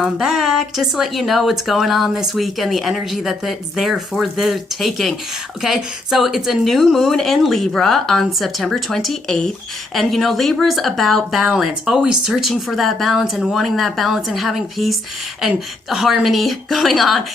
I'm back just to let you know what's going on this week and the energy that's there for the taking. Okay, so it's a new moon in Libra on September 28th. And you know, Libra's about balance, always searching for that balance and wanting that balance and having peace and harmony going on.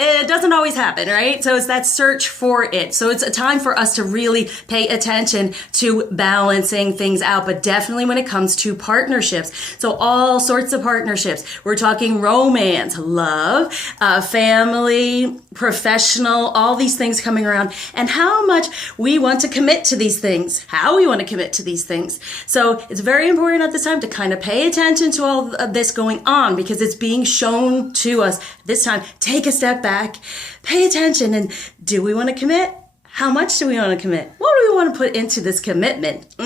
It doesn't always happen, right? So it's that search for it. So it's a time for us to really pay attention to balancing things out, but definitely when it comes to partnerships. So all sorts of partnerships. We're talking romance, love, family, professional, all these things coming around, and how much we want to commit to these things, how we want to commit to these things. So it's very important at this time to kind of pay attention to all of this going on because it's being shown to us this time. Take a step back, pay attention, and do we want to commit? How much do we want to commit? What do we want to put into this commitment?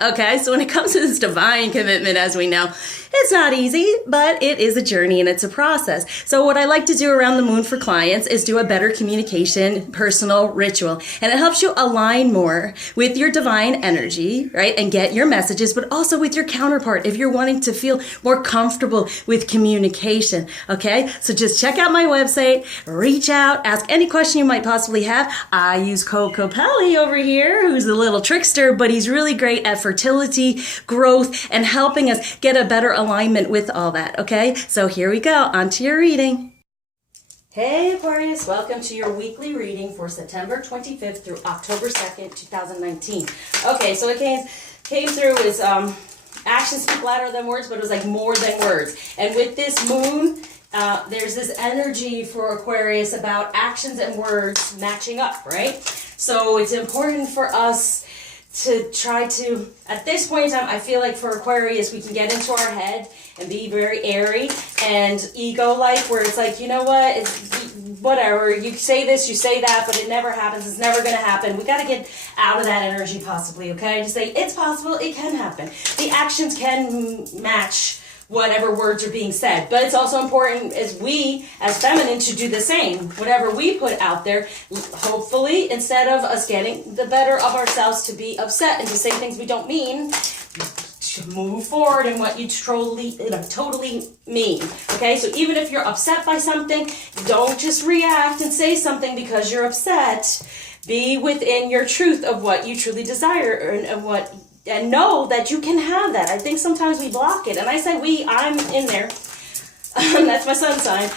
Okay, so when it comes to this divine commitment, as we know, it's not easy, but it is a journey and it's a process. So what I like to do around the moon for clients is do a better communication, personal ritual. And it helps you align more with your divine energy, right? And get your messages, but also with your counterpart if you're wanting to feel more comfortable with communication, okay? So just check out my website, reach out, ask any question you might possibly have. I use Coco Pelli over here, who's a little trickster, but he's really great at fertility, growth, and helping us get a better alignment with all that, okay? So here we go, on to your reading. Hey Aquarius, welcome to your weekly reading for September 25th through October 2nd, 2019. Okay, so it came through as actions speak louder than words, but it was like more than words. And with this moon, there's this energy for Aquarius about actions and words matching up, right? So it's important for us to try to, at this point in time, I feel like for Aquarius, we can get into our head and be very airy and ego-like, where it's like, you know what, it's whatever, you say this, you say that, but it never happens, it's never going to happen. We got to get out of that energy possibly, okay? Just say, it's possible, it can happen. The actions can match whatever words are being said. But it's also important as we, as feminine, to do the same. Whatever we put out there, hopefully, instead of us getting the better of ourselves to be upset and to say things we don't mean, to move forward in what you totally mean. Okay, so even if you're upset by something, don't just react and say something because you're upset. Be within your truth of what you truly desire and know that you can have that. I think sometimes we block it. And I say I'm in there. That's my sun sign.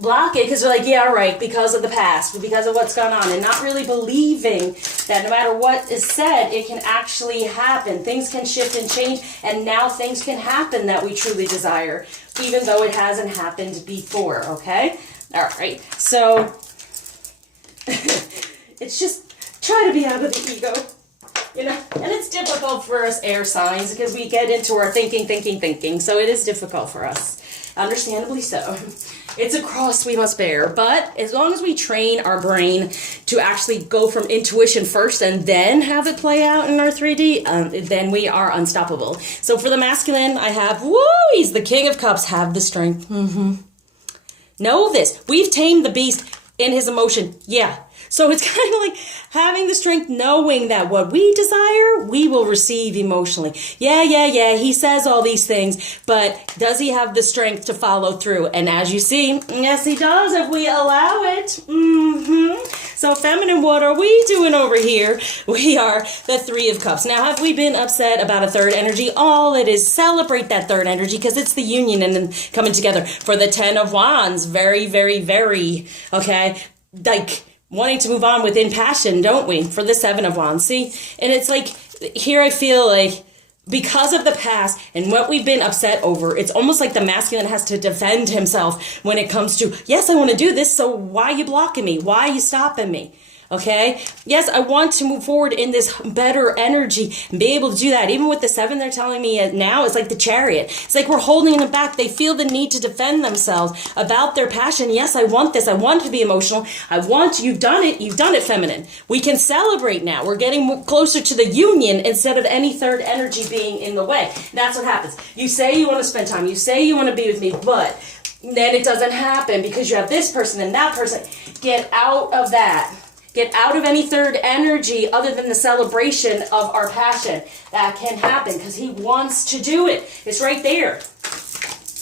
Block it because we're like, yeah, right, because of the past, because of what's gone on, and not really believing that no matter what is said, it can actually happen. Things can shift and change, and now things can happen that we truly desire, even though it hasn't happened before, okay? All right, so it's just try to be out of the ego. You know, and it's difficult for us air signs because we get into our thinking. So it is difficult for us, understandably so. It's a cross we must bear, but as long as we train our brain to actually go from intuition first and then have it play out in our 3D, then we are unstoppable. So for the masculine, I have, he's the King of Cups, have the strength. Know this, we've tamed the beast in his emotion, yeah. So it's kind of like having the strength, knowing that what we desire, we will receive emotionally. Yeah, he says all these things, but does he have the strength to follow through? And as you see, yes, he does if we allow it. So feminine, what are we doing over here? We are the Three of Cups. Now, have we been upset about a third energy? All it is, celebrate that third energy because it's the union and then coming together. For the 10 of Wands, very, okay, like wanting to move on within passion, don't we? For the 7 of Wands, see? And it's like, here I feel like because of the past and what we've been upset over, it's almost like the masculine has to defend himself when it comes to, yes, I want to do this, so why are you blocking me? Why are you stopping me? Okay? Yes, I want to move forward in this better energy and be able to do that. Even with the 7 they're telling me now, it's like the Chariot. It's like we're holding them back. They feel the need to defend themselves about their passion. Yes, I want this. I want to be emotional. You've done it, feminine. We can celebrate now. We're getting closer to the union instead of any third energy being in the way. That's what happens. You say you want to spend time. You say you want to be with me, but then it doesn't happen because you have this person and that person. Get out of that. Get out of any third energy other than the celebration of our passion. That can happen because he wants to do it. It's right there.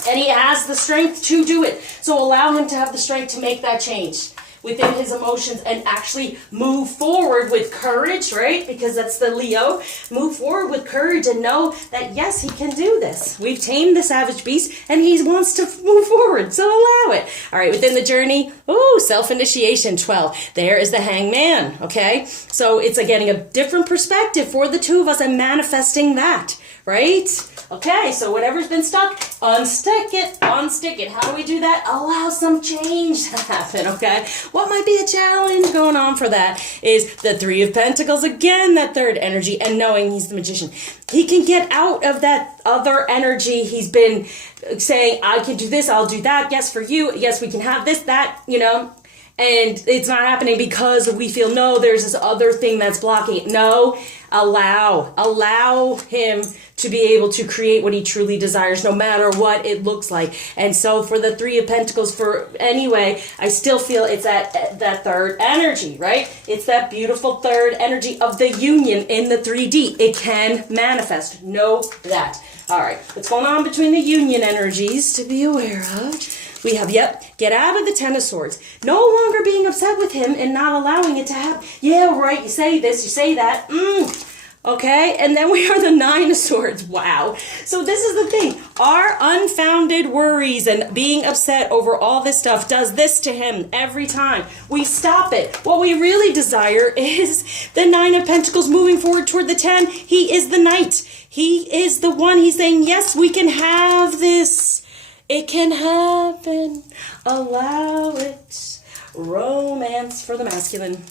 And he has the strength to do it. So allow him to have the strength to make that change within his emotions and actually move forward with courage, right? Because that's the Leo. Move forward with courage and know that, yes, he can do this. We've tamed the savage beast and he wants to move forward. So allow it. All right, within the journey, self-initiation, 12. There is the Hangman, okay? So it's getting a different perspective for the two of us and manifesting that, right? Okay, so whatever's been stuck, unstick it, unstick it. How do we do that? Allow some change to happen, okay? What might be a challenge going on for that is the Three of Pentacles, again, that third energy, and knowing he's the magician. He can get out of that other energy. He's been saying, I can do this, I'll do that, yes, for you, yes, we can have this, that, you know, and it's not happening because we feel, no, there's this other thing that's blocking it. No, allow him to be able to create what he truly desires, no matter what it looks like. And so for the Three of Pentacles, I still feel it's that third energy, right? It's that beautiful third energy of the union in the 3D. It can manifest. Know that. All right, what's going on between the union energies to be aware of? We have, get out of the Ten of Swords. No longer being upset with him and not allowing it to happen. Yeah, right, you say this, you say that. Okay, and then we are the Nine of Swords. Wow. So this is the thing. Our unfounded worries and being upset over all this stuff does this to him every time. We stop it. What we really desire is the Nine of Pentacles moving forward toward the 10. He is the Knight. He is the one. He's saying, yes, we can have this. It can happen. Allow it. Romance for the masculine.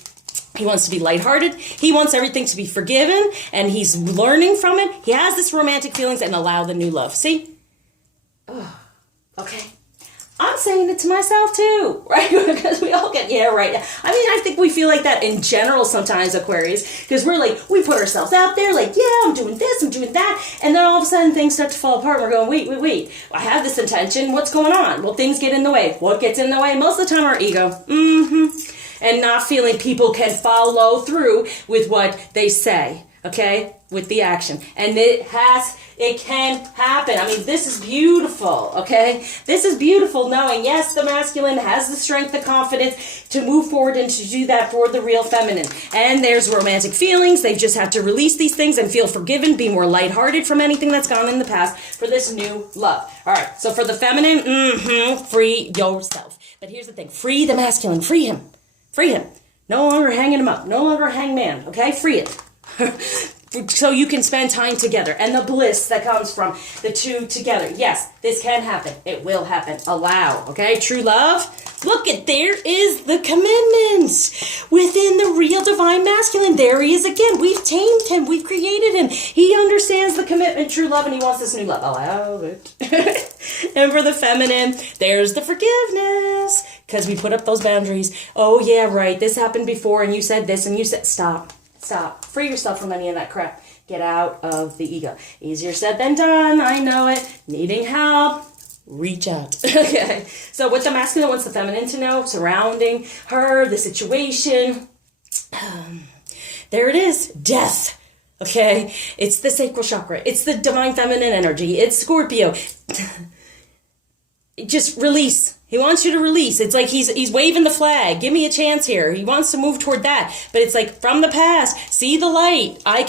He wants to be lighthearted. He wants everything to be forgiven, and he's learning from it. He has this romantic feelings and allow the new love. See? Oh, okay. I'm saying it to myself too, right? Because we all get, yeah, right. I mean, I think we feel like that in general sometimes, Aquarius, because we're like, we put ourselves out there like, yeah, I'm doing this, I'm doing that. And then all of a sudden things start to fall apart. And we're going, wait. I have this intention. What's going on? Well, things get in the way. What gets in the way? Most of the time, our ego. And not feeling people can follow through with what they say, okay? With the action. And it can happen. I mean, this is beautiful, okay? This is beautiful knowing, yes, the masculine has the strength, the confidence to move forward and to do that for the real feminine. And there's romantic feelings. They just have to release these things and feel forgiven, be more lighthearted from anything that's gone in the past for this new love. All right, so for the feminine, free yourself. But here's the thing. Free the masculine. Free him. Free him. No longer hanging him up. No longer hangman, okay? Free it. So you can spend time together and the bliss that comes from the two together. Yes, this can happen. It will happen. Allow, okay? True love. Look at, there is the commitment within the real divine masculine. There he is again. We've tamed him. We've created him. He understands the commitment, true love, and he wants this new love. Allow it. And for the feminine, there's the forgiveness because we put up those boundaries. Oh, yeah, right. This happened before and you said this and you said, stop. Free yourself from any of that crap. Get out of the ego. Easier said than done. I know it. Needing help. Reach out. Okay. So what the masculine wants the feminine to know, surrounding her, the situation. There it is. Death. Okay. It's the sacral chakra. It's the divine feminine energy. It's Scorpio. Just release. He wants you to release. It's like he's waving the flag. Give me a chance here. He wants to move toward that. But it's like from the past, see the light. I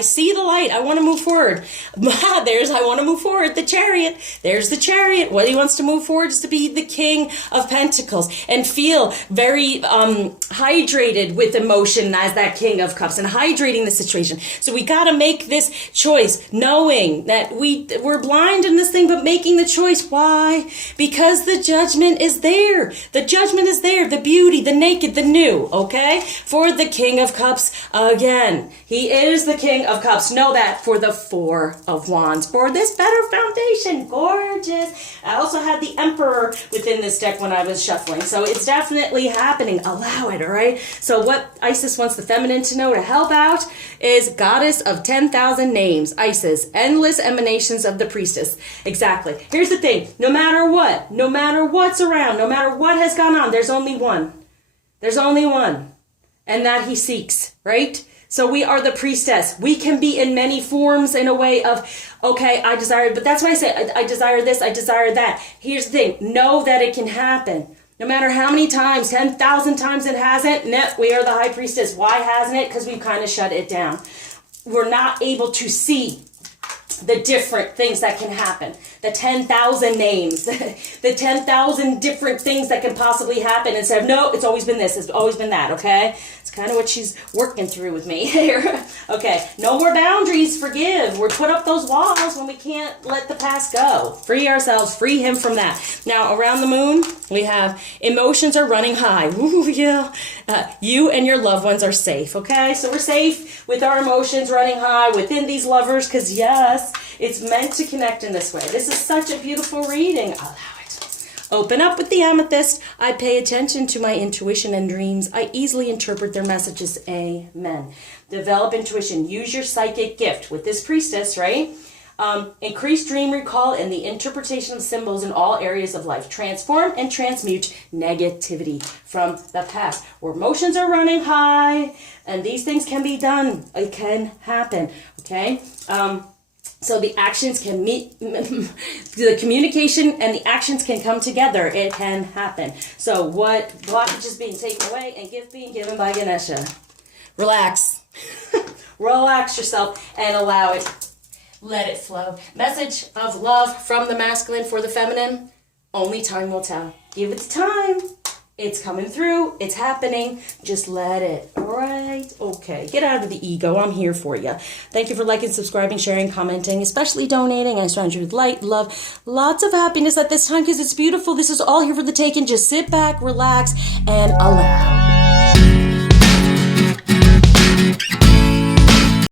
see the light. I want to move forward. I want to move forward. The Chariot. There's the Chariot. What he wants to move forward is to be the King of Pentacles and feel very hydrated with emotion as that King of Cups and hydrating the situation. So we got to make this choice knowing that we're blind in this thing, but making the choice. Why? Because the judgment is there. The judgment is there. The beauty, the naked, the new, okay? For the King of Cups again. He is the King of Cups. Know that for the Four of Wands. For this better foundation. Gorgeous. I also had the Emperor within this deck when I was shuffling. So it's definitely happening. Allow it, all right? So what Isis wants the feminine to know to help out is Goddess of 10,000 names. Isis. Endless emanations of the priestess. Exactly. Here's the thing. No matter what's around, no matter what has gone on, there's only one. There's only one. And that he seeks, right? So we are the priestess. We can be in many forms in a way of, okay, I desire, but that's why I say, I desire this, I desire that. Here's the thing, know that it can happen. No matter how many times, 10,000 times it hasn't, we are the high priestess. Why hasn't it? Because we've kind of shut it down. We're not able to see the different things that can happen, the 10,000 names, the 10,000 different things that can possibly happen instead of, no, it's always been this, it's always been that, okay? It's kind of what she's working through with me here. Okay, no more boundaries, forgive. We're put up those walls when we can't let the past go. Free ourselves, free him from that. Now, around the moon, we have emotions are running high. Ooh, yeah. You and your loved ones are safe, okay? So we're safe with our emotions running high within these lovers because, yes, it's meant to connect in this way. This is such a beautiful reading. Allow it. Open up with the amethyst. I pay attention to my intuition and dreams. I easily interpret their messages. Amen. Develop intuition. Use your psychic gift with this priestess, right? Increase dream recall and the interpretation of symbols in all areas of life. Transform and transmute negativity from the past. Where emotions are running high, and these things can be done. It can happen, okay? So the actions can meet, the communication and the actions can come together. It can happen. So what blockage is being taken away and gift being given by Ganesha. Relax. Relax yourself and allow it. Let it flow. Message of love from the masculine for the feminine. Only time will tell. Give it time. It's coming through. It's happening. Just let it. All right. Okay. Get out of the ego. I'm here for you. Thank you for liking, subscribing, sharing, commenting, especially donating. I surround you with light, love, lots of happiness at this time because it's beautiful. This is all here for the taking. Just sit back, relax, and allow.